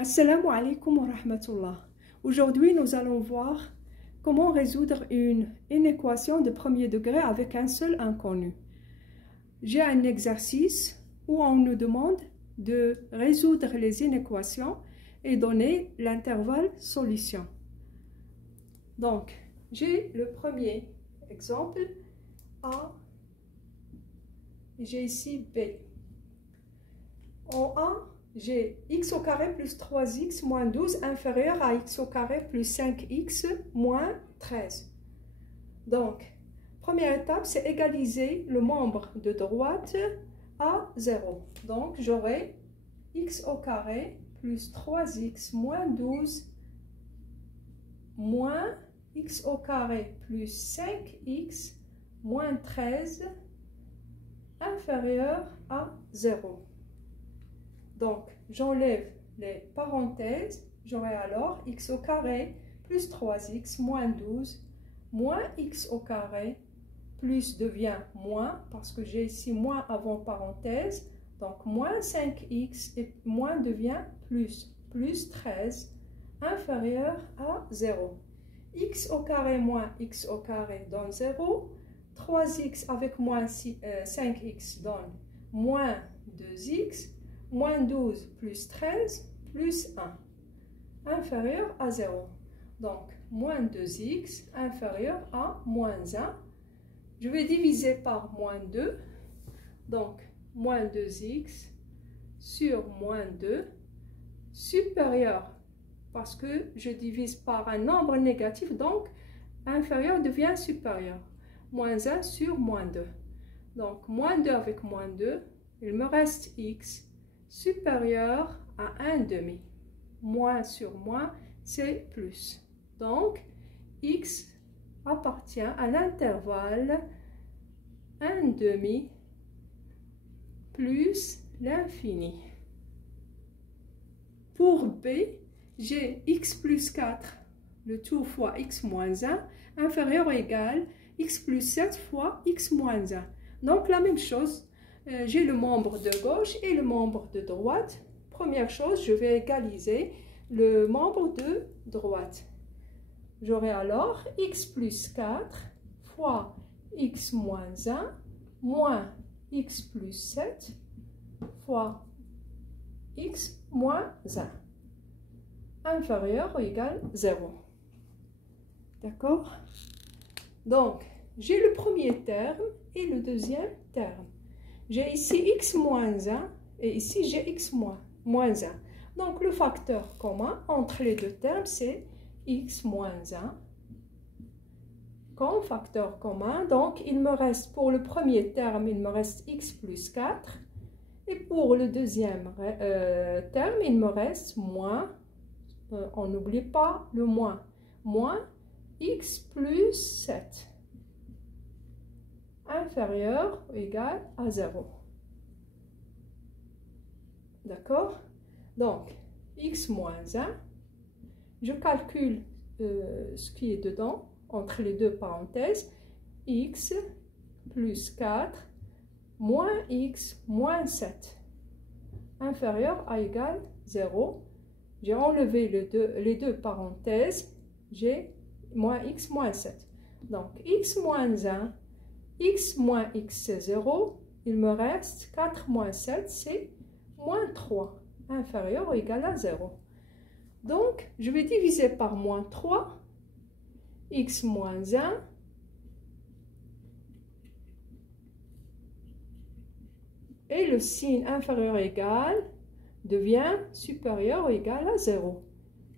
Assalamu alaikum wa rahmatullah. Aujourd'hui, nous allons voir comment résoudre une inéquation de premier degré avec un seul inconnu. J'ai un exercice où on nous demande de résoudre les inéquations et donner l'intervalle solution. Donc, j'ai le premier exemple A, j'ai ici B. En A, j'ai x au carré plus 3x moins 12 inférieur à x au carré plus 5x moins 13. Donc, première étape, c'est égaliser le membre de droite à 0. Donc, j'aurai x au carré plus 3x moins 12 moins x au carré plus 5x moins 13 inférieur à 0. Donc, j'enlève les parenthèses, j'aurai alors x au carré plus 3x moins 12 moins x au carré plus devient moins, parce que j'ai ici moins avant parenthèse, donc moins 5x et moins devient plus 13 inférieur à 0. X au carré moins x au carré donne 0, 3x avec moins 5x donne moins 2x, moins 12 plus 13 plus 1 inférieur à 0. Donc, moins 2x inférieur à moins 1. Je vais diviser par moins 2. Donc, moins 2x sur moins 2 supérieur, parce que je divise par un nombre négatif, donc inférieur devient supérieur. Moins 1 sur moins 2. Donc, moins 2 avec moins 2, il me reste x supérieur à 1 demi. Moins sur moins, c'est plus. Donc, x appartient à l'intervalle 1 demi plus l'infini. Pour B, j'ai x plus 4, le tout fois x moins 1, inférieur ou égal x plus 7 fois x moins 1. Donc, la même chose. J'ai le membre de gauche et le membre de droite. Première chose, je vais égaliser le membre de droite. J'aurai alors x plus 4 fois x moins 1 moins x plus 7 fois x moins 1 inférieur ou égal 0. D'accord? Donc, j'ai le premier terme et le deuxième terme. J'ai ici x moins 1 et ici j'ai x moins 1. Donc le facteur commun entre les deux termes, c'est x moins 1 comme facteur commun. Donc il me reste, pour le premier terme, il me reste x plus 4. Et pour le deuxième terme, il me reste moins, on n'oublie pas le moins x plus 7. Inférieur ou égal à 0. D'accord? Donc, x moins 1, je calcule ce qui est dedans, entre les deux parenthèses, x plus 4 moins x moins 7, inférieur à égal 0. J'ai enlevé les deux parenthèses, j'ai moins x moins 7. Donc, x moins 1, x moins x c'est 0, il me reste 4 moins 7, c'est moins 3, inférieur ou égal à 0. Donc, je vais diviser par moins 3, x moins 1, et le signe inférieur ou égal devient supérieur ou égal à 0.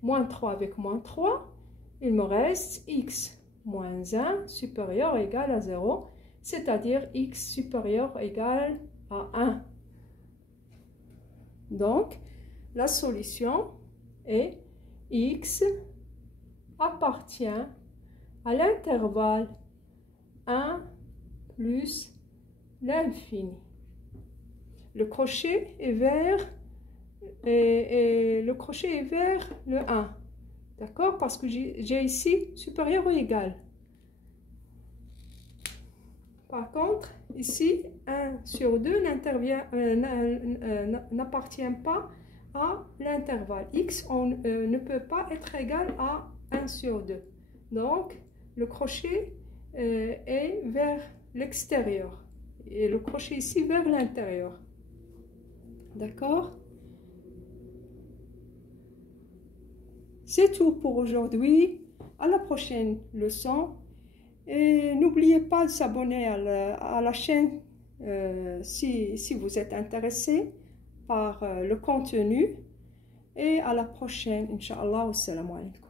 Moins 3 avec moins 3, il me reste x moins 1 supérieur ou égal à 0. C'est-à-dire x supérieur ou égal à 1. Donc, la solution est x appartient à l'intervalle 1 plus l'infini. Le crochet est vers le crochet est vers le 1. D'accord? Parce que j'ai ici supérieur ou égal. Par contre, ici, 1 sur 2 n'appartient pas à l'intervalle x ne peut pas être égal à 1 sur 2. Donc, le crochet est vers l'extérieur et le crochet ici vers l'intérieur. D'accord? C'est tout pour aujourd'hui. À la prochaine leçon. Et n'oubliez pas de s'abonner à la chaîne si vous êtes intéressé par le contenu. Et à la prochaine, Inch'Allah. Assalamu alaikum.